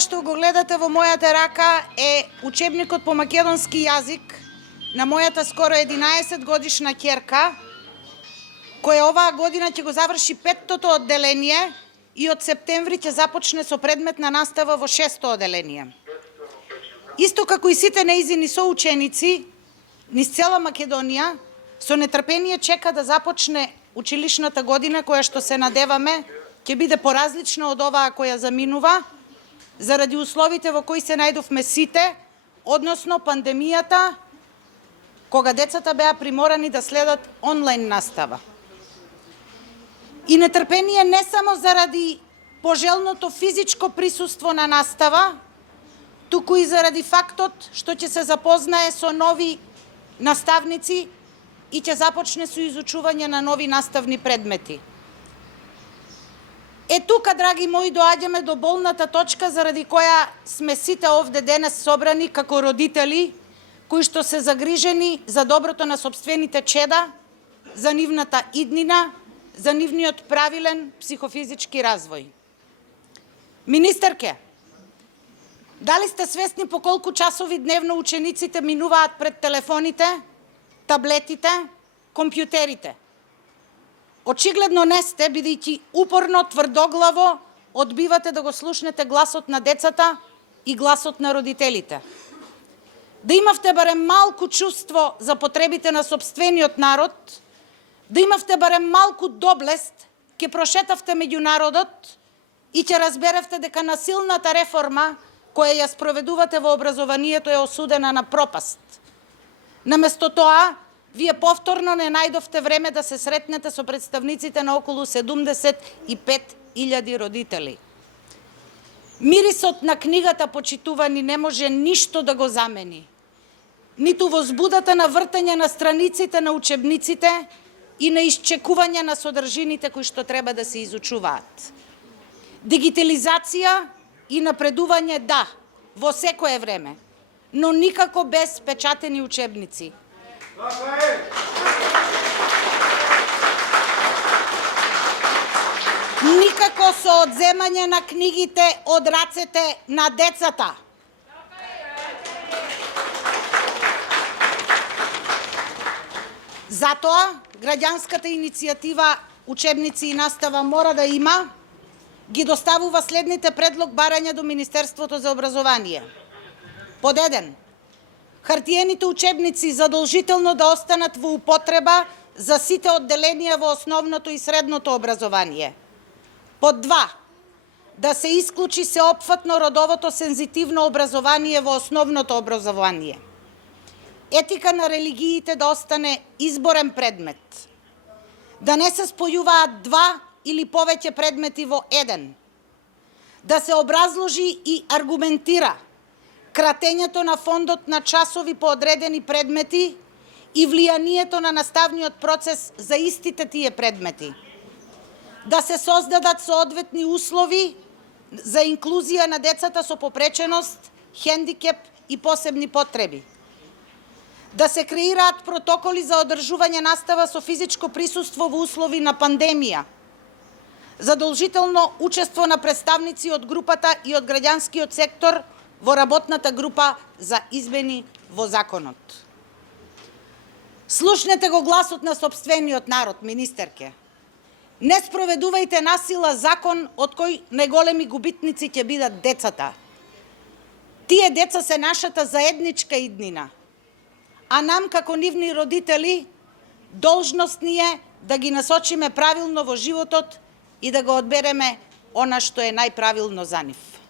Ова што го гледате во мојата рака е учебникот по македонски јазик на мојата скоро 11 годишна ќерка, која оваа година ќе го заврши 5-тото одделение и од септември ќе започне со предметна настава во 6-то одделение. Исто како и сите неизини соученици низ цела Македонија, со нетрпение чека да започне училишната година, која што се надеваме ќе биде поразлична од оваа која заминува, заради условите во кои се најдовме сите, односно пандемијата, кога децата беа приморани да следат онлайн настава. И нетрпение не само заради пожелното физичко присуство на настава, туку и заради фактот што ќе се запознае со нови наставници и ќе започне со изучување на нови наставни предмети. Тука, драги мои, доаѓаме до болната точка заради која сме сите овде денес собрани како родители, кои што се загрижени за доброто на сопствените чеда, за нивната иднина, за нивниот правилен психофизички развој. Министерке, дали сте свесни по колку часови дневно учениците минуваат пред телефоните, таблетите, компјутерите? Очигледно не сте, бидејќи упорно, тврдоглаво одбивате да го слушнете гласот на децата и гласот на родителите. Да имавте барем малку чувство за потребите на сопствениот народ, да имавте барем малку доблест, ќе прошетавте меѓу народот и ќе разберевте дека насилната реформа која ја спроведувате во образованието е осудена на пропаст. Наместо тоа, вие повторно не најдовте време да се сретнете со представниците на околу 75.000 родители. Мирисот на книгата, почитувани, не може ништо да го замени. Ниту возбудата на вртање на страниците на учебниците и на исчекување на содржините кои што треба да се изучуваат. Дигитализација и напредување, да, во секое време, но никако без печатени учебници. Никако со одземање на книгите од рацете на децата. Затоа, граѓанската иницијатива Учебници и настава мора да има, ги доставува следните предлог барања до Министерството за образование. Под 1. Хартиените учебници задолжително да останат во употреба за сите одделенија во основното и средното образование. Под 2. Да се исклучи сеопфатно родовото сензитивно образование во основното образование. Етика на религиите да остане изборен предмет. Да не се спојуваат 2 или повеќе предмети во еден. Да се образложи и аргументира кратењето на фондот на часови по одредени предмети и влијанието на наставниот процес за истите тие предмети. Да се создадат соодветни услови за инклузија на децата со попреченост, хендикеп и посебни потреби. Да се креираат протоколи за одржување настава со физичко присуство во услови на пандемија. Задолжително учество на представници од групата и од граѓанскиот сектор во работната група за измени во законот. Слушнете го гласот на сопствениот народ, министерке. Не спроведувајте насила закон од кој најголеми губитници ќе бидат децата. Тие деца се нашата заедничка иднина, а нам како нивни родители должност ни е да ги насочиме правилно во животот и да го одбереме она што е најправилно за нив.